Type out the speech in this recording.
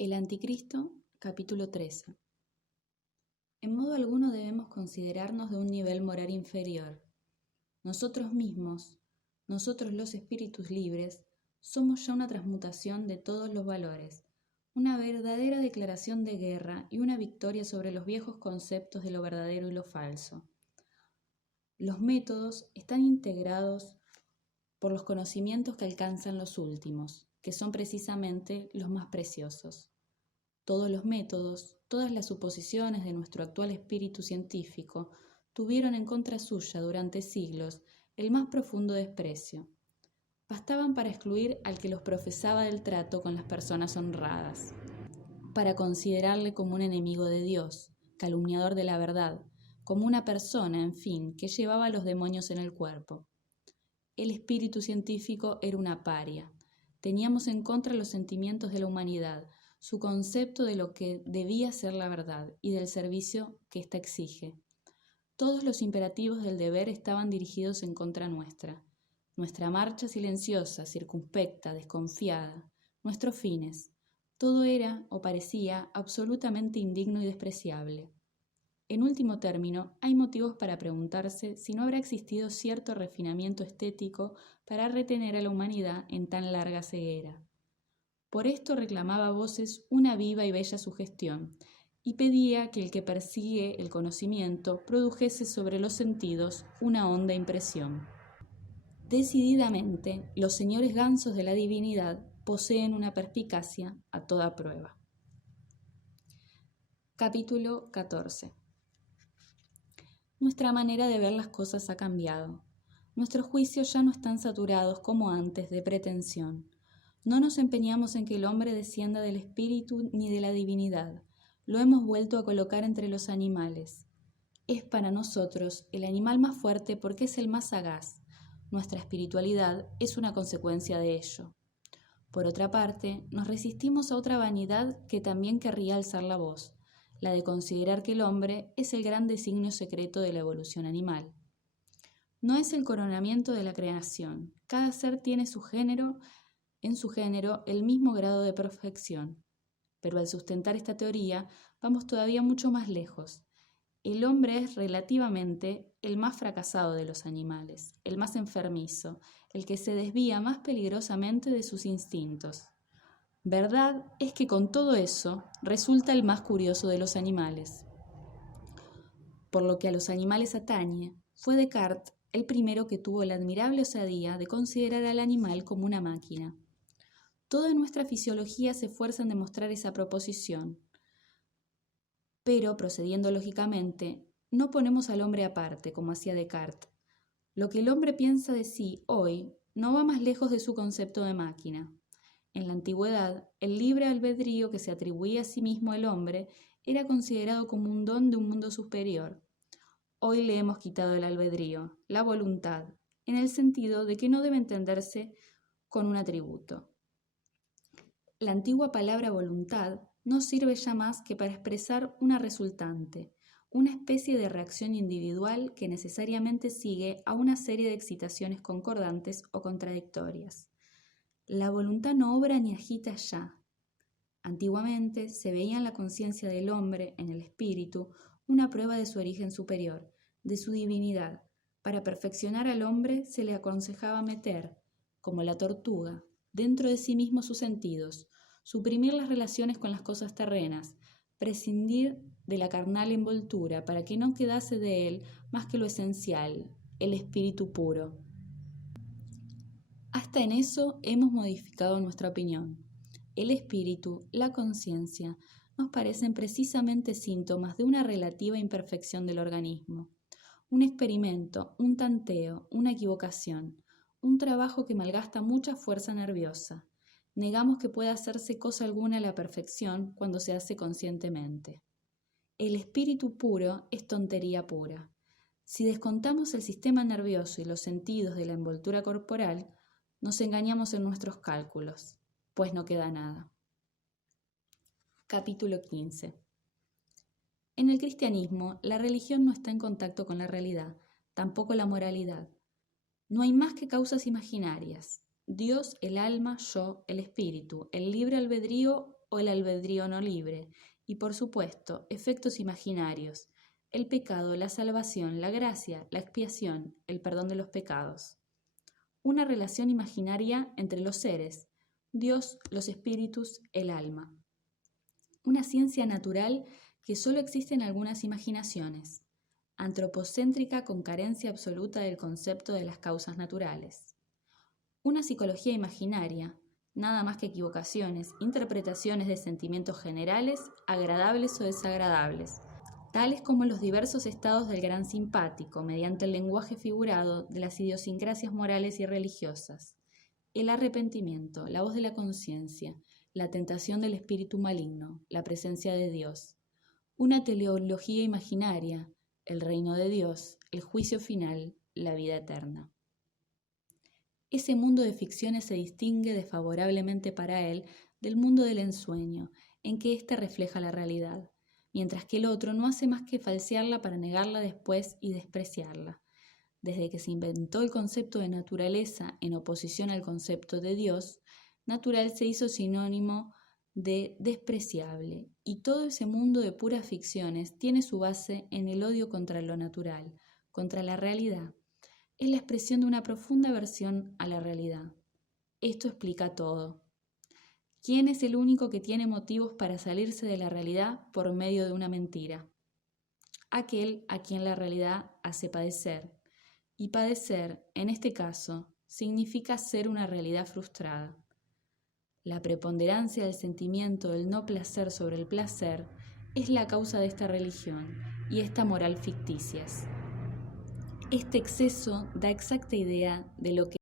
El Anticristo, capítulo 13. En modo alguno debemos considerarnos de un nivel moral inferior. Nosotros mismos, nosotros los espíritus libres, somos ya una transmutación de todos los valores, una verdadera declaración de guerra y una victoria sobre los viejos conceptos de lo verdadero y lo falso. Los métodos están integrados por los conocimientos que alcanzan los últimos, que son precisamente los más preciosos. Todos los métodos, todas las suposiciones de nuestro actual espíritu científico tuvieron en contra suya durante siglos el más profundo desprecio. Bastaban para excluir al que los profesaba del trato con las personas honradas, para considerarle como un enemigo de Dios, calumniador de la verdad, como una persona, en fin, que llevaba a los demonios en el cuerpo. El espíritu científico era una paria. Teníamos en contra los sentimientos de la humanidad, su concepto de lo que debía ser la verdad y del servicio que ésta exige. Todos los imperativos del deber estaban dirigidos en contra nuestra. Nuestra marcha silenciosa, circunspecta, desconfiada, nuestros fines. Todo era, o parecía, absolutamente indigno y despreciable. En último término, hay motivos para preguntarse si no habrá existido cierto refinamiento estético para retener a la humanidad en tan larga ceguera. Por esto reclamaba a voces una viva y bella sugestión, y pedía que el que persigue el conocimiento produjese sobre los sentidos una honda impresión. Decididamente, los señores gansos de la divinidad poseen una perspicacia a toda prueba. Capítulo 14. Nuestra manera de ver las cosas ha cambiado. Nuestros juicios ya no están saturados como antes de pretensión. No nos empeñamos en que el hombre descienda del espíritu ni de la divinidad. Lo hemos vuelto a colocar entre los animales. Es para nosotros el animal más fuerte porque es el más sagaz. Nuestra espiritualidad es una consecuencia de ello. Por otra parte, nos resistimos a otra vanidad que también querría alzar la voz, la de considerar que el hombre es el gran designio secreto de la evolución animal. No es el coronamiento de la creación. Cada ser tiene en su género el mismo grado de perfección. Pero al sustentar esta teoría, vamos todavía mucho más lejos. El hombre es relativamente el más fracasado de los animales, el más enfermizo, el que se desvía más peligrosamente de sus instintos. Verdad es que con todo eso resulta el más curioso de los animales. Por lo que a los animales atañe, fue Descartes el primero que tuvo la admirable osadía de considerar al animal como una máquina. Toda nuestra fisiología se esfuerza en demostrar esa proposición. Pero, procediendo lógicamente, no ponemos al hombre aparte, como hacía Descartes. Lo que el hombre piensa de sí hoy no va más lejos de su concepto de máquina. En la antigüedad, el libre albedrío que se atribuía a sí mismo el hombre era considerado como un don de un mundo superior. Hoy le hemos quitado el albedrío, la voluntad, en el sentido de que no debe entenderse con un atributo. La antigua palabra voluntad no sirve ya más que para expresar una resultante, una especie de reacción individual que necesariamente sigue a una serie de excitaciones concordantes o contradictorias. La voluntad no obra ni agita ya. Antiguamente se veía en la conciencia del hombre, en el espíritu, una prueba de su origen superior, de su divinidad. Para perfeccionar al hombre se le aconsejaba meter, como la tortuga, dentro de sí mismo sus sentidos, suprimir las relaciones con las cosas terrenas, prescindir de la carnal envoltura para que no quedase de él más que lo esencial, el espíritu puro. Hasta en eso hemos modificado nuestra opinión. El espíritu, la conciencia, nos parecen precisamente síntomas de una relativa imperfección del organismo. Un experimento, un tanteo, una equivocación, un trabajo que malgasta mucha fuerza nerviosa. Negamos que pueda hacerse cosa alguna a la perfección cuando se hace conscientemente. El espíritu puro es tontería pura. Si descontamos el sistema nervioso y los sentidos de la envoltura corporal, nos engañamos en nuestros cálculos, pues no queda nada. Capítulo 15. En el cristianismo, la religión no está en contacto con la realidad, tampoco la moralidad. No hay más que causas imaginarias. Dios, el alma, yo, el espíritu, el libre albedrío o el albedrío no libre, y por supuesto, efectos imaginarios, el pecado, la salvación, la gracia, la expiación, el perdón de los pecados. Una relación imaginaria entre los seres, Dios, los espíritus, el alma. Una ciencia natural que solo existe en algunas imaginaciones, antropocéntrica con carencia absoluta del concepto de las causas naturales. Una psicología imaginaria, nada más que equivocaciones, interpretaciones de sentimientos generales, agradables o desagradables, tales como los diversos estados del gran simpático, mediante el lenguaje figurado de las idiosincrasias morales y religiosas, el arrepentimiento, la voz de la conciencia, la tentación del espíritu maligno, la presencia de Dios, una teleología imaginaria, el reino de Dios, el juicio final, la vida eterna. Ese mundo de ficciones se distingue desfavorablemente para él del mundo del ensueño, en que éste refleja la realidad, mientras que el otro no hace más que falsearla para negarla después y despreciarla. Desde que se inventó el concepto de naturaleza en oposición al concepto de Dios, natural se hizo sinónimo de despreciable, y todo ese mundo de puras ficciones tiene su base en el odio contra lo natural, contra la realidad. Es la expresión de una profunda aversión a la realidad. Esto explica todo. ¿Quién es el único que tiene motivos para salirse de la realidad por medio de una mentira? Aquel a quien la realidad hace padecer. Y padecer, en este caso, significa ser una realidad frustrada. La preponderancia del sentimiento del no placer sobre el placer es la causa de esta religión y esta moral ficticias. Este exceso da exacta idea de lo que